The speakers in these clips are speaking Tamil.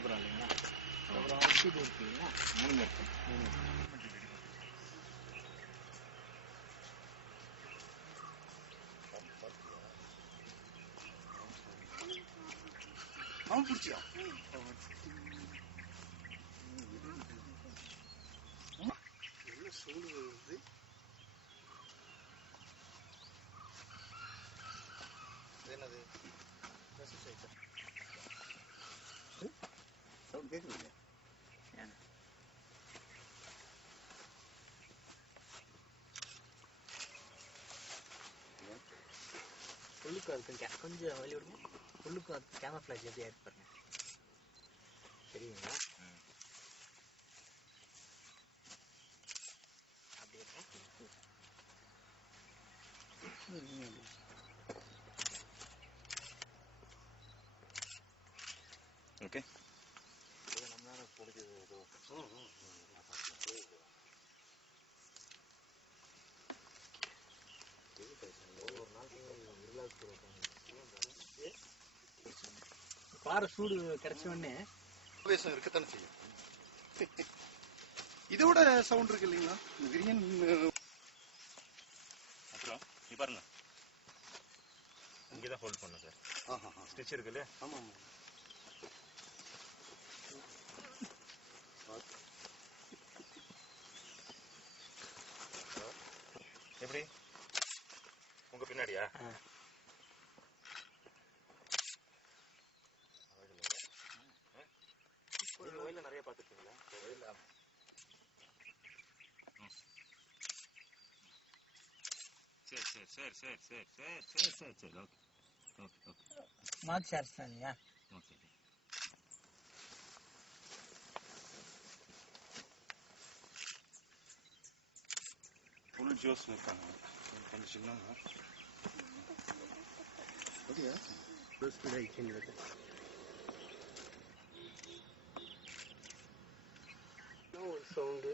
கோபுரம் இல்லைங்களா, அப்புறம் இது இருக்கு இல்லைங்களா, 3 இருக்கு. அவன் பிடிச்சியா என்ன சூழ்நிலை வந்து என்னது சவுண்ட் கேட்குது உள்ளுக்கு அதுக்கு கொஞ்சம் வழி விடுங்க. உள்ளுக்கு அதுக்கு கேமஃப்ளாஜ் எப்படி ஆயிருக்கு பாருங்க, தெரியுங்களா? அப்படியே ஓகே. நம்மளால பிடிச்சது ஏதோ ஒரு நாளைக்கு பாறை சூடு கிடைச்ச உடனே உபதேசம் இருக்கத்தானே செய்யும். இதோட சவுண்ட் இருக்கு இல்லைங்களா விரியன். அப்புறம் நீ பாருங்க, இங்கேதான் ஹோல்ட் பண்ண சார். ஸ்டிச் இருக்கு இல்லையா? ஆமா ஆமா. எப்படி உங்க பின்னாடியா? கோயில நிறைய பாத்துருக்கீங்களா? சரி சரி சரி சரி சரி சரி சரி சரி சரி ஓகே ஓகே ஓகே. மார்க் ஷார்ஸ் தான் இல்லையா? ஓகே. ஃபுல் ஜோஸ் இருக்காங்க கொஞ்சம் சின்ன அப்படியா ஸ்பீட் ஆகிடுச்சு. ஒரு சவுண்டு.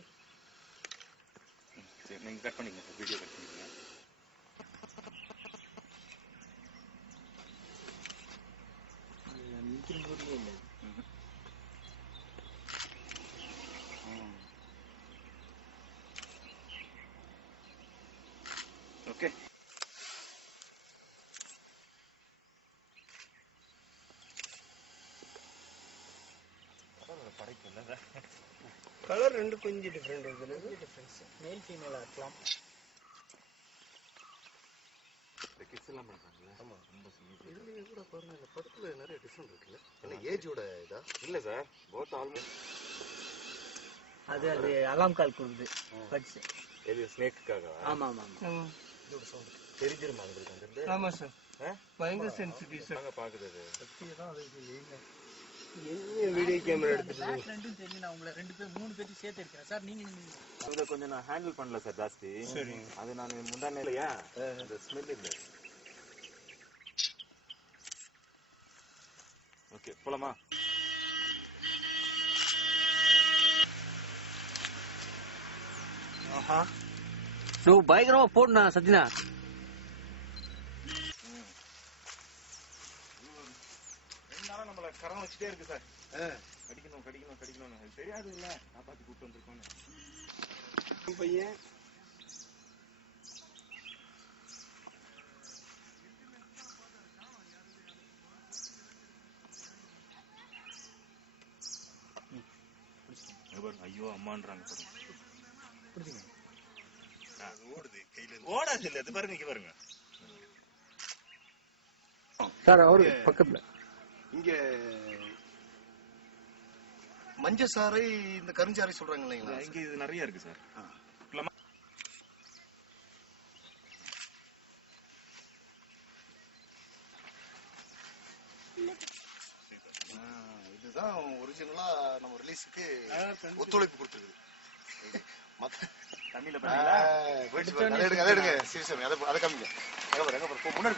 சரி நீங்கள் கட் பண்ணிங்க சார், வீடியோ கட் பண்ணிங்க. நிற்கிற போதே இல்லை. ஓகே. படைக்கும் இல்லை சார், கலர் ரெண்டு கொஞ்சம் டிஃப்ரெண்ட் இருக்குது. டிஃப்ரென்ஸ் மேல் ஃபீமேலாக இருக்கலாம். இந்த கிட்ஸ் எல்லாம் பண்ணுறாங்களே. ஆமாம், ரொம்ப இதுலேயே கூட பாருங்க, இந்த படத்தில் நிறைய டிஃப்ரெண்ட் இருக்குல்ல. என்ன ஏஜோட இதா இல்லை சார், போத் ஆல்மோஸ்ட். அது அது அலாம் கால் கொடுக்குது பட்ஸ். எது ஸ்னேக்குக்காக? ஆமாம் ஆமாம் ஆமாம். இதோட சவுண்ட் தெரிஞ்சிருமா உங்களுக்கு அங்கிருந்து? ஆமாம் சார், பயங்கர சென்சிட்டிவ் சார். நாங்கள் பார்க்குறது வீடியோ கேமரா எடுத்துட்டு ரெண்டும் தெரியும். நான் உங்களை 2 பேர் 3 பேருக்கு சேர்த்து இருக்கிறேன் சார். நீங்கள் அதில் கொஞ்சம் நான் ஹேண்டில் பண்ணல சார் ஜாஸ்தி. சரி, அது நான் முந்தானே இல்லையா, அந்த ஸ்மெல் இல்லை. ஓகே போலாமா? ஆஹா, నువ్వు பயங்கரமா போடுனா சத்யனா. நம்மள கரம் வச்சுட்டே இருக்கு சார். கடிக்கணும் கடிக்கணும் கடிக்கணும்னு அது தெரியாது இல்ல, காப்பாத்தி கூப்பிட்டு வந்திருக்கோன்னு பையன். ஐயோ அம்மான்றாங்க புரிஞ்சுங்க. ஓடுது கையில. ஓடாது இல்ல, அது பாருங்க இங்க பாருங்க சார். அவரு பக்கத்துல இங்க மஞ்சசாரை இந்த கருஞ்சாரை சொல்றாங்க இல்லைங்களா, இங்க இது நிறைய இருக்கு சார். இதுதான் ஒரிஜினலா நம்ம ரிலீஸுக்கு ஒத்துழைப்பு கொடுத்துருக்குது. தண்ணியில அதை எடுங்க சீரியஸா, அதை காமிங்க. முன்னாடி